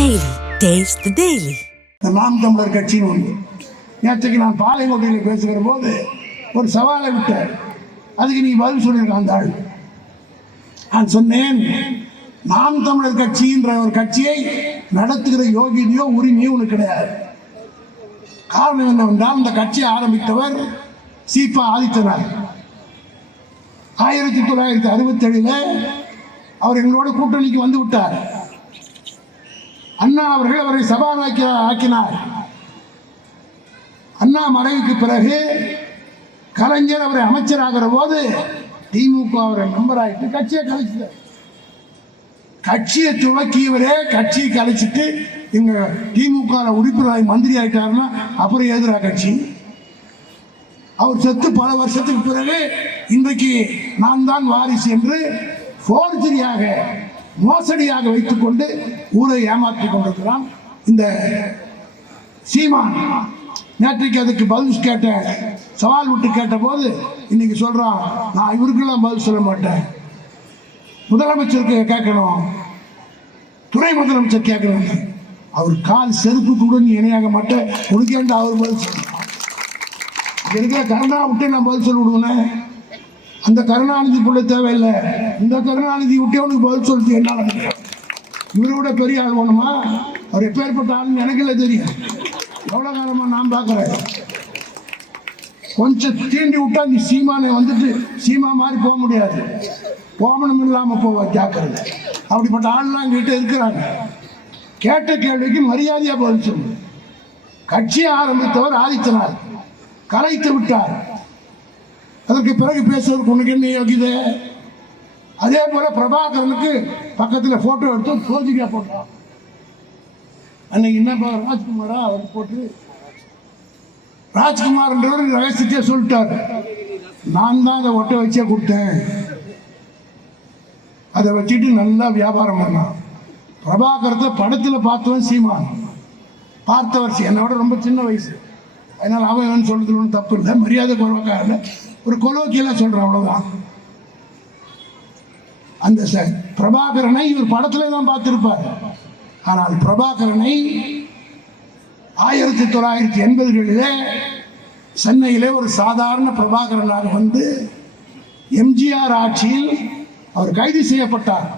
Daily. Taste the Daily. நாம் தமிழர் கட்சின்னு ஒன்று. நேற்றுக்கு நான் பாளையங்கோட்டையில் பேசுகிற போது ஒரு சவாலை விட்டார். அதுக்கு நீ பதில் சொல்லியிருக்கான் அந்த ஆள். நான் சொன்னேன், நாம் தமிழர் கட்சின்ற ஒரு கட்சியை நடத்துகிற யோகியதையோ உரிமையோ உனக்கு கிடையாது. காரணம் என்னவென்றால் அந்த கட்சியை ஆரம்பித்தவர் சீபா ஆதித்தனார். 1967 அவர் எங்களோட கூட்டணிக்கு வந்து விட்டார். அண்ணா அவர்கள் அவரை சபாநாயகர் ஆக்கினார். அண்ணா மறைவுக்கு பிறகு கலைஞர் அவரை அமைச்சராகிற போது திமுக அவரை மெம்பர் ஆகிட்டு கட்சியை கலைச்சிட்டார். கட்சியை துவக்கியவரே கட்சியை கலைச்சிட்டு எங்க திமுக உறுப்பினராக மந்திரி ஆகிட்டாருன்னா அப்புறம் எதிரா கட்சி. அவர் செத்து பல வருஷத்துக்கு பிறகு இன்றைக்கு நான் தான் வாரிசு என்று போர்ஜரியாக மோசடியாக வைத்துக் கொண்டு ஊரை ஏமாற்றிக் கொண்டிருக்கிறான் இந்த சீமான். நேற்றைக்கு அதுக்கு பதில் கேட்ட, சவால் விட்டு கேட்ட போது இன்னைக்கு சொல்றான், நான் இவருக்கெல்லாம் பதில் சொல்ல மாட்டேன், முதலமைச்சருக்கு கேட்கணும், துணை முதலமைச்சர் கேட்கணும். அவர் கால் செருப்பு கூட நீ இணையாக மாட்டேன், உனக்கேண்டா அவர் பதில் சொல்ல. இருக்கிற கருணா விட்டு நான் பதில் சொல்ல விடுவேன். அந்த கருணாநிதிக்குள்ள தேவையில்லை, இந்த கருணாநிதி விட்டே உனக்கு பதில் சொல்லிட்டு என்னால் இவரை விட பெரிய ஆள் வேணுமா? அவர் எப்பேற்பட்ட ஆளுன்னு எனக்குல தெரியும். எவ்வளோ காலமா நான் பார்க்குறேன். கொஞ்சம் தீண்டி விட்டா நீ சீமானை வந்துட்டு சீமா மாதிரி போக முடியாது, போகணும் இல்லாமல் போவ ஜாக்கிரதை. அப்படிப்பட்ட ஆள்லாம் எங்கிட்ட இருக்கிறாங்க. கேட்ட கேள்விக்கு மரியாதையாக பதில் சொல்லு. கட்சியை ஆரம்பித்தவர் ஆதித்தனார், கலைத்து விட்டார். அதற்கு பிறகு பேசுவதற்கு உனக்கு என்ன யோகியதை? அதே போல பிரபாகரனுக்கு பக்கத்தில் போட்டோ எடுத்து சோதிக்கா போட்டான். அன்னைக்கு என்ன ராஜ்குமாரா அவர் போட்டு, ராஜ்குமார்ன்றவர் ரகசியத்தையே சொல்லிட்டார், நான் தான் அதை ஒட்ட வச்சே கொடுத்தேன், அதை வச்சுட்டு நல்லா வியாபாரம் பண்ணான். பிரபாகரத்தை படத்தில் பார்த்தவன் சீமான், பார்த்தவர் என்னோட ரொம்ப சின்ன வயசு, அதனால் அவன் சொல்றது ஒன்றும் தப்பு இல்லை, மரியாதை குறைவாக இல்லை, ஒரு கொலோக்கியெல்லாம் சொல்கிறான், அவ்வளோதான். அந்த பிரபாகரனை இவர் படத்திலே தான் பார்த்திருப்பார். ஆனால் பிரபாகரனை 1980களிலே சென்னையிலே ஒரு சாதாரண பிரபாகரனாக வந்து எம்ஜிஆர் ஆட்சியில் அவர் கைது செய்யப்பட்டார்.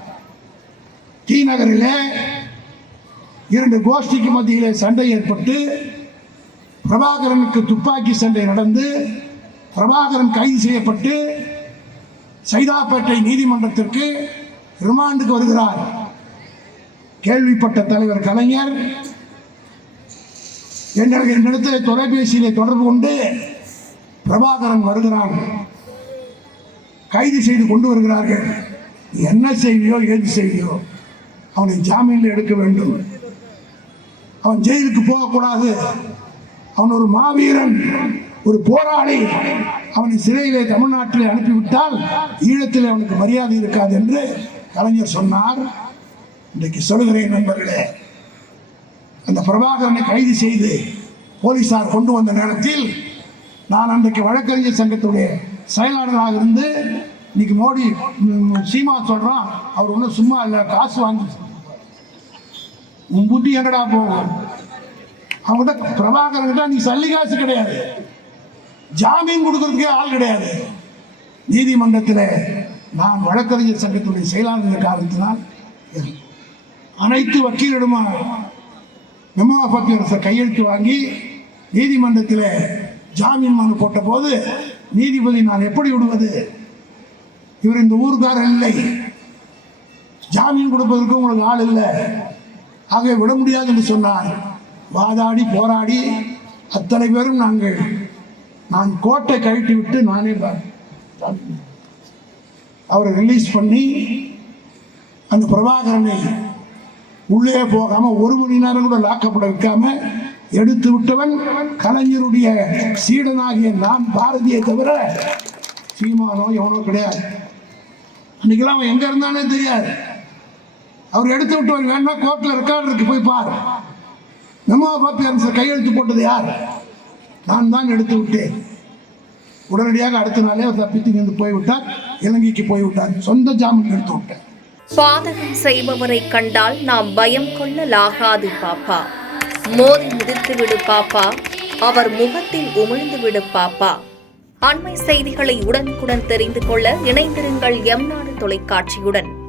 டி நகரிலே 2 கோஷ்டிக்கு மத்தியிலே சண்டை ஏற்பட்டு பிரபாகரனுக்கு துப்பாக்கி சண்டை நடந்து பிரபாகரன் கைது செய்யப்பட்டு சைதாப்பேட்டை நீதிமன்றத்திற்கு ரிமாண்டுக்கு வருகிறார். கேள்விப்பட்ட தலைவர் கலைஞர் என்னிடத்தில் தொலைபேசியிலே தொடர்பு கொண்டு, பிரபாகரன் வருகிறான், கைது செய்து கொண்டு வருகிறார்கள், என்ன செய்வியோ ஏது செய்வியோ, அவனை ஜாமீனில் எடுக்க வேண்டும், அவன் ஜெயிலுக்கு போகக்கூடாது, அவன் ஒரு மாவீரன், ஒரு போராளி, அவனை சிறையிலே தமிழ்நாட்டிலே அனுப்பிவிட்டால் ஈழத்தில் அவனுக்கு மரியாதை இருக்காது என்று கலைஞர் சொன்னார். இன்றைக்கு சொல்கிறேன் நண்பர்களே, அந்த பிரபாகரனை கைது செய்து போலீசார் கொண்டு வந்த நேரத்தில் நான் அன்றைக்கு வழக்கறிஞர் சங்கத்துடைய செயலாளராக இருந்து, இன்னைக்கு மோடி சீமா சொல்றான், அவர் ஒன்றும் சும்மா இல்லை, காசு வாங்கி உன் புத்தி எங்கடா போகும். அவங்ககிட்ட பிரபாகரன்கிட்ட நீ சல்லி காசு கிடையாது, ஜாமீன் கொடுக்கறதுக்கே ஆள் கிடையாது. நீதிமன்றத்தில் நான் வழக்கறிஞர் சங்கத்துடைய செயலாளர் காரணத்தினால் அனைத்து வக்கீலிடமா மெமோ ஆஃப் அப்பியரன்ஸை கையெழுத்து வாங்கி நீதிமன்றத்தில் ஜாமீன் மனு போட்ட போது நீதிபதி, நான் எப்படி விடுவது, இவர் இந்த ஊருக்காரர் இல்லை, ஜாமீன் கொடுப்பதற்கு உங்களுக்கு ஆள் இல்லை, ஆகவே விட முடியாது என்று சொன்னார். வாதாடி போராடி அத்தனை பேரும் நான் கோட்டை கழட்டி விட்டு நானே அவரை ரிலீஸ் பண்ணி அந்த பிரபாகரனை உள்ளே போகாம 1 மணி நேரம் கூட லாக்கப்பட வைக்காம எடுத்து விட்டவன் கலைஞருடைய சீடனாகிய நான் பாரதியை தவிர சீமானோ எவனோ கிடையாது. அன்னைக்கெல்லாம் அவன் எங்க இருந்தானே தெரியாது. அவர் எடுத்து விட்டவன் வேணா கோர்ட்ல ரெக்கார்டு இருக்கு, போய் பாரு. மெமோ ஆஃப் அப்பியரன்ஸ் கையெழுத்து போட்டது யார்? நான் தான் எடுத்து விட்டேன். உடனடியாக அடுத்த நாளே அவர் தப்பித்து இங்கிருந்து போய்விட்டார், இலங்கைக்கு போய்விட்டார், சொந்த ஜாமீன் எடுத்து விட்டார். பாதகம் செய்பவரை கண்டால் நாம் பயம் கொள்ளலாகாது பாப்பா. மோதி மிதித்து விடு பாப்பா, அவர் முகத்தில் உமிழ்ந்து விடு பாப்பா. அண்மை செய்திகளை உடனுக்குடன் தெரிந்து கொள்ள இணைந்திருங்கள் எம் நாடு தொலைக்காட்சியுடன்.